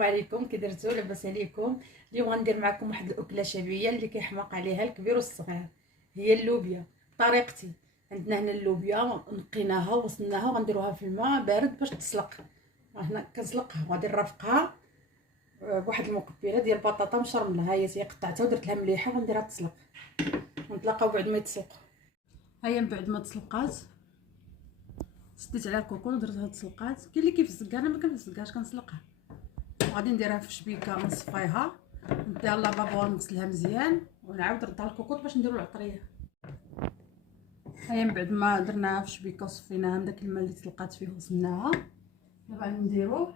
السلام عليكم، كي درتو؟ لاباس عليكم؟ اليوم غندير معكم واحد الاكله شعبيه اللي كيحماق عليها الكبير والصغير. هي اللوبيا بطريقتي. عندنا هنا اللوبيا نقيناها وغسلناها وغنديروها في الماء بارد باش تسلق. هنا كنسلقها وغادي نرافقها بواحد المقبله ديال البطاطا مشرمله. ها هي قطعتها ودرت لها مليحه وغنديرها تسلق ونتلاقاو بعد ما يتسلقوا. ها هي من بعد ما تسلقات سديت عليها الكوكون ودرتها تسلقات. كاين اللي كيفزقها، انا ما كنفزقهاش كنسلقها. وغادي نديرها في شبيكه نصفيها نديها لافابور نغسلها مزيان ونعاود نردها للكوكوط باش نديرو العطريه. هيا من بعد ما درناها في شبيكه وصفيناها من داك الماء اللي تلقات فيه وغسلناها، دابا نديرو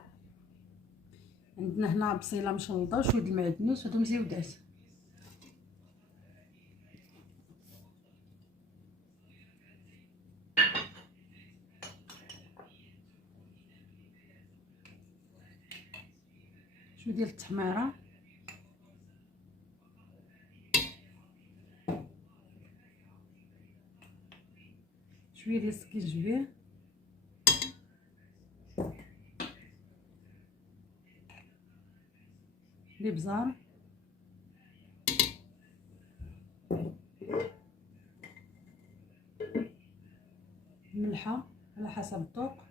عندنا هنا بصيله مشلطه وشويه د المعدنوس هادو مزيودات. شويه ديال التحميره، شويه ديال السكينجبير، الابزار، الملحه على حسب الذوق،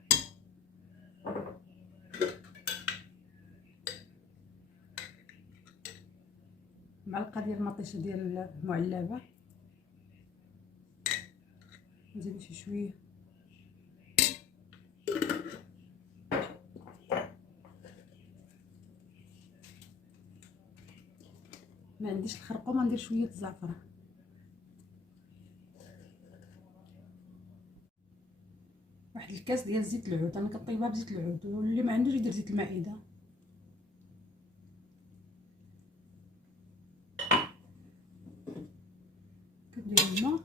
معلقه ديال المطيشه ديال المعلبه، نزيدو شي شويه ما عنديش الخرقوم ندير شويه الزعفران. واحد الكاس ديال زيت العود، انا كطيبها بزيت العود، واللي ما عندوش يدير زيت المعده. كندير الماء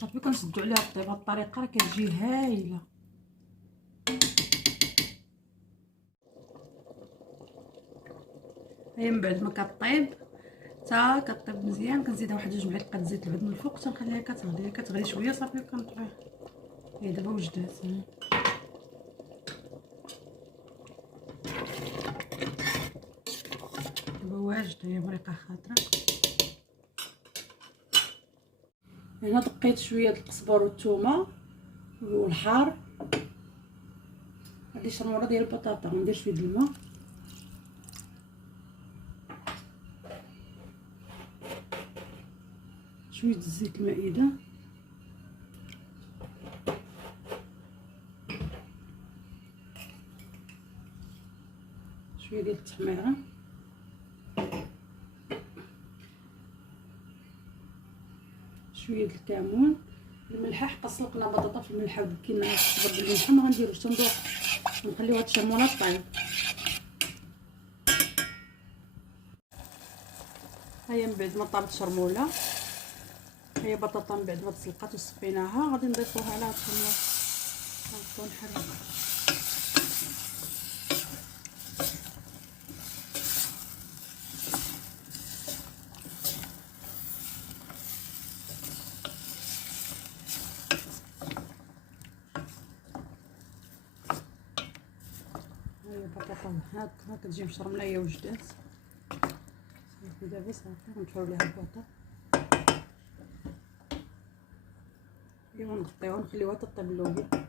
صافي كنسدو عليها الطيب. هاد الطريقه راه كتجي هايله. هي من بعد ما كطيب حتى كطيب مزيان كنزيدها واحد 2 معالق زيت العود من الفوق تنخليها كتغلي شويه صافي كنطفيها. هي دابا وجدات، دابا واجده، هي مريقه خاطره. هنا دقيت شويه د القزبر والثومه والحار. هادي شرموره ديال البطاطا، ندير شويه د الماء، شويه د زيت المائده، شويه ديال التحميره، شويه د الكمون، الملحه حق سلقنا بطاطا في الملحه وكينا الصبر بالملحه ما غنديروش تندوق، نخليوها تشرموله طيب. هيا من بعد ما طابت الشرموله، هي بطاطا من بعد ما تسلقات وصفيناها غادي نضيفوها على الشرموله ونحركها. هي البطاطا هكا كتجي مشرمله هي وجدات. صافي دابا صافي نطفيو ليها البوطه، ايوا نغطيوها ونخليوها تطيب اللوبيا.